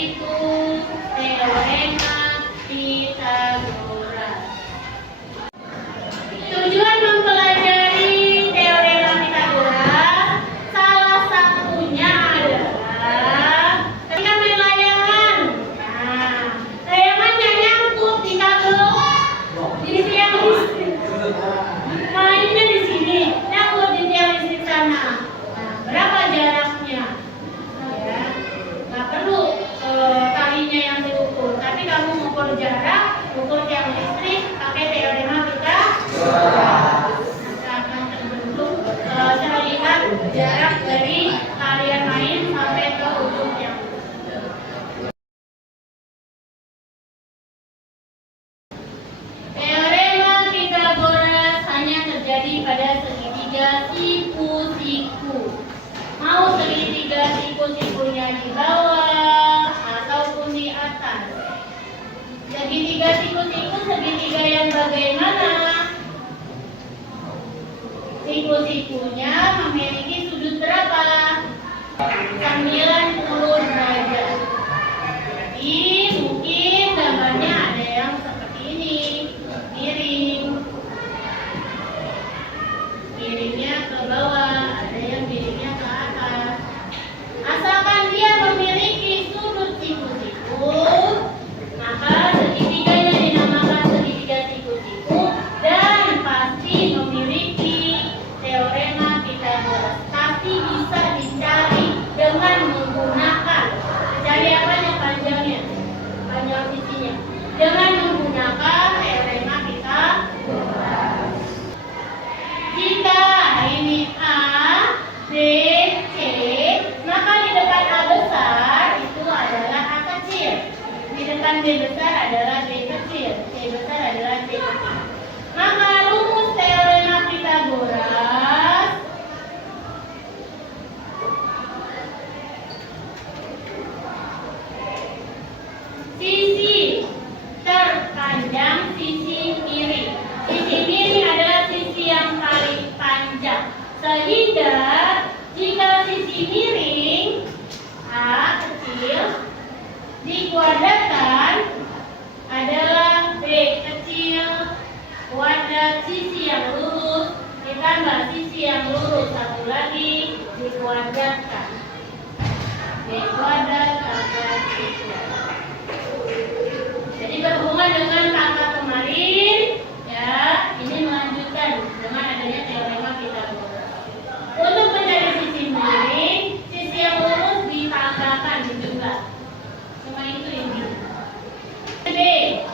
itu teorema Pythagoras. Tujuan mempelajari teorema Pythagoras salah satunya adalah ketika main layangan. Nah, layangannya nyangkut di kabel. Jadi tiang listrik. Mainnya di sini, nyangkut di tiang listrik sana. Nah, berapa jaraknya? Ya, nggak perlu talinya yang diukur, tapi kamu mengukur jarak, ukur tiang listrik pakai teorema Pythagoras. Akan terbentuk terlihat jarak dari kalian main sampai ke ujung tiang. Teorema Pythagoras hanya terjadi pada segitiga siku-siku. Mau segitiga siku-sikunya di bawah ataupun di atas. Segitiga siku-siku segitiga yang bagaimana? Siku-sikunya memiliki sudut berapa? 90 derajat. Jadi mungkin gambarnya ada yang seperti ini, miring. Miringnya ke bawah, ada yang miringnya ke atas. Asalkan dia memiliki sudut siku-siku, maka segitiganya dinamakan segitiga siku-siku dan pasti memiliki teorema Pythagoras. Pasti bisa dicari dengan menggunakan, cari apanya, panjangnya, panjang sisinya, dengan menggunakan teorema Pythagoras. Jika ini A, B, C, maka di depan A besar itu adalah A kecil. Di depan B besar adalah B kecil. C besar adalah C kecil. Maka rumus teorema Pythagoras sisi terpanjang, sisi miring. Sisi miring adalah sisi yang paling panjang. Sehingga jika sisi miring A kecil dikuadratkan adalah B kecil kuadrat sisi yang lurus ditambah sisi yang lurus satu lagi dikuadratkan. B kuadrat tambah C kuadrat. Jadi berhubungan dengan kakak kemarin, ya, ini melanjutkan dengan adanya teorema Pythagoras. Untuk mencari sisi miring, sisi yang lurus ditambahkan dijumlah. Cuma itu ini. B,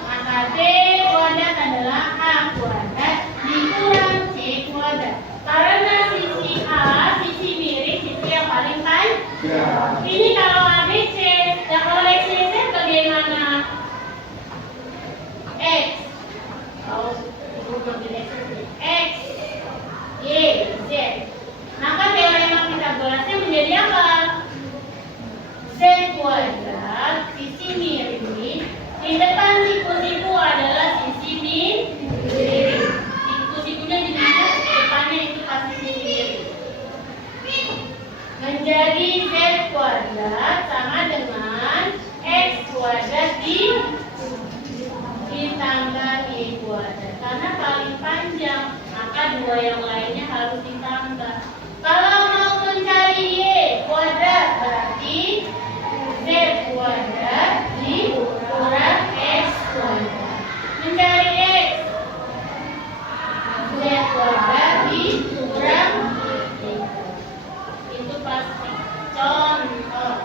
maka B kuadrat adalah A kuadrat dikurang C kuadrat. Karena sisi A, sisi miring, sisi yang paling panjang. Ini kalau ABC, dan kalau XYZ bagaimana? X, kalau ibu mengambil X, Y, Z. Maka teorema Pythagorasnya menjadi apa? Z kuadrat, sisi miring. Di depan siku-siku adalah sisi miring. Siku-sikunya dimana? Depannya itu pasti sisi miring. Menjadi Z kuadrat sama dengan X kuadrat ditambah Y kuadrat. Karena paling panjang, maka dua yang lainnya harus ditambah. Kalau mau mencari Y kuadrat berarti Z kuadrat dikurang X kuadrat. Mencari X, Z kuadrat dikurang Y. Itu pasti. Contoh.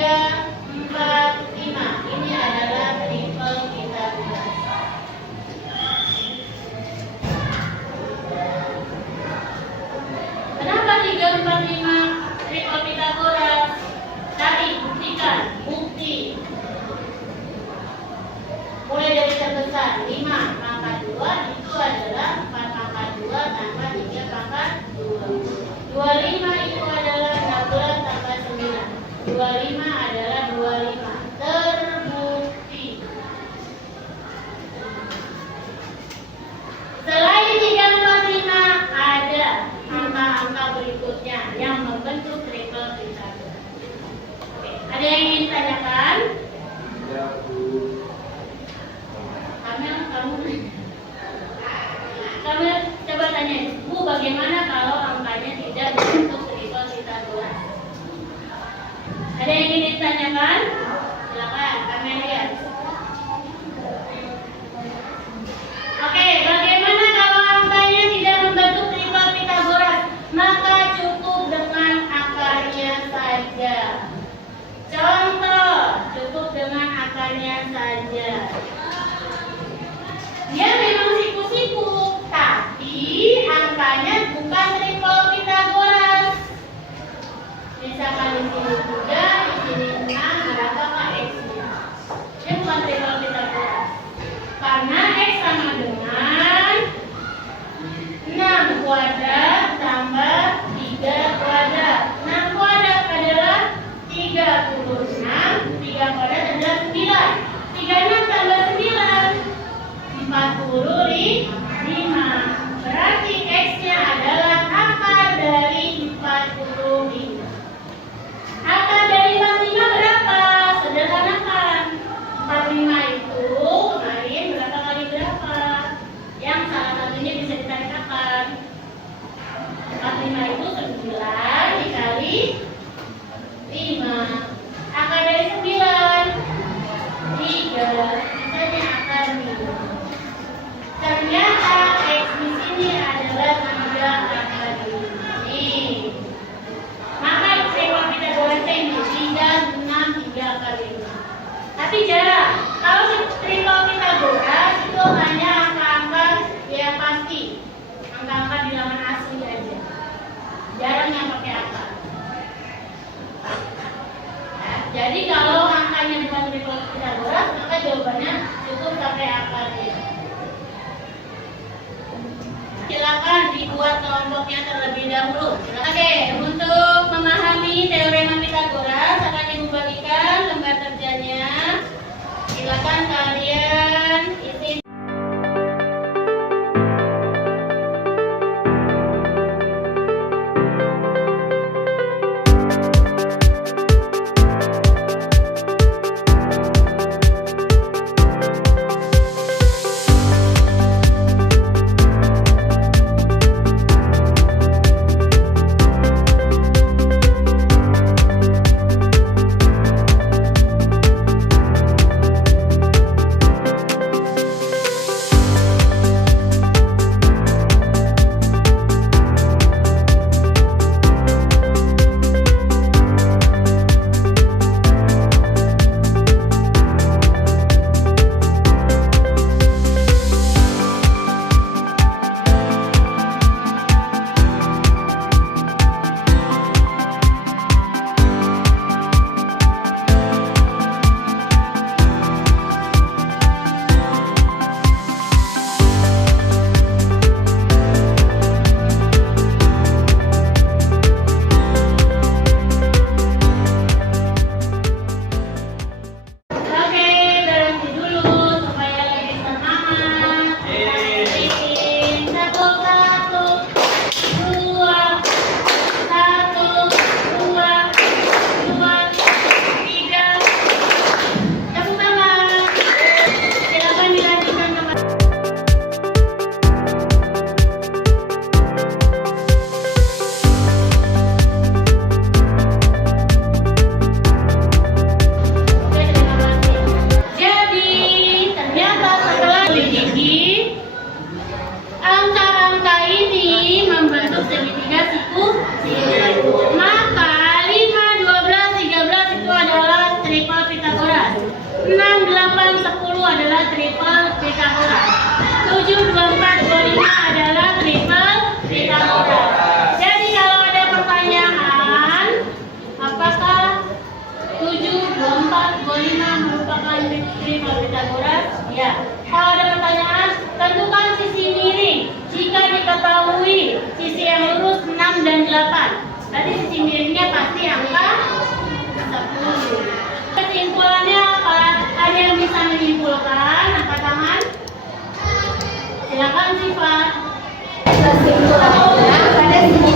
4, 5. Ini adalah triple Pitagoras. Kenapa 3, 4, 5 triple Pitagoras? Cari, buktikan, bukti. Mulai dari terbesar 5 pangkat 2 itu adalah 4 pangkat 2 tambah 3 pangkat 2. 25 itu adalah 16 tambah 9. 25 adalah 25. Terbukti. Selain 3, 4, 5 ada angka-angka berikutnya yang membentuk triple Pitagoras. Oke, ada yang ingin ditanyakan? Kamu coba tanya, Bu, bagaimana kalau angkanya tidak berbentuk triple Pitagoras? Ada yang ingin ditanyakan? Silakan, kami lihat. Oke, bagaimana kalau angkanya tidak membentuk triple Pitagoras? Maka cukup dengan akarnya saja. Contoh, cukup dengan akarnya saja. Dia memang siku-siku, tapi angkanya bukan triple Pitagoras. Misalkan di sini 3, di sini 6, berapakah X-nya? Dia bukan triple Pitagoras. Karena X sama dengan 6 kuadrat tambah 3 kuadrat. 6 kuadrat adalah 36, 3 kuadrat adalah 9. 36 tambah 9, 45. Berarti X-nya adalah akar dari 45. Akar dari 45 berapa? Sederhanakan. 45 itu kemarin berapa kali berapa? Yang salah satunya bisa ditarik akar. 45 itu 9 dikali 5. Akar dari 9 3. Sisanya akar 5. Ternyata X di sini adalah 3 akar 5. Nih. Maka triple Pitagoras ini 3, 6, 3 akar 5. Tapi jarang. Kalau triple Pitagoras itu hanya angka-angka yang pasti. Angka-angka bilangan asli aja. Jarang yang pakai akar. Jadi kalau angkanya bukan triple Pitagoras, maka jawabannya cukup pakai akarnya. Silakan dibuat kelompoknya terlebih dahulu. Oke, untuk memahami teorema Pitagoras akan Ibu bagikan lembar kerjanya. Silakan kalian isi. 25 merupakan prinsip Pythagoras? Ya. Kalau ada pertanyaan, tentukan sisi miring. Jika diketahui sisi yang lurus 6 dan 8, berarti sisi miringnya pasti angka 10. Kesimpulannya apa? Ada yang bisa menyimpulkan? Angkat tangan. Silakan Siva. Kesimpulannya pada sisi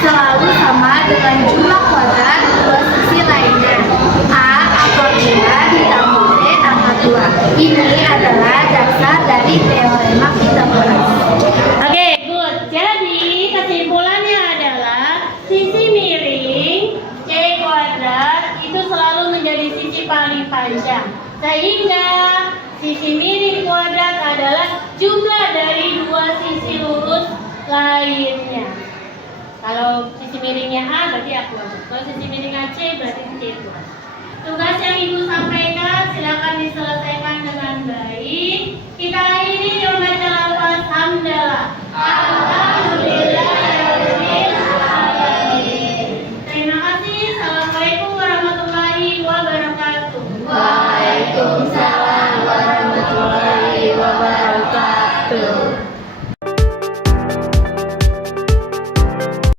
selalu sama dengan jumlah kuadrat dua sisi lainnya. A apabila ditambah B tambah 2. Ini adalah dasar dari teorema Pythagoras. Oke, good. Jadi kesimpulannya adalah sisi miring C kuadrat itu selalu menjadi sisi paling panjang. Sehingga sisi miring kuadrat adalah jumlah dari dua sisi lurus lainnya. Kalau sisi miringnya A berarti A kuadrat. Kalau sisi miringnya C berarti C kuadrat. Tugas yang Ibu sampaikan silakan diselesaikan dengan baik. Kita ini membaca lafaz hamdalah.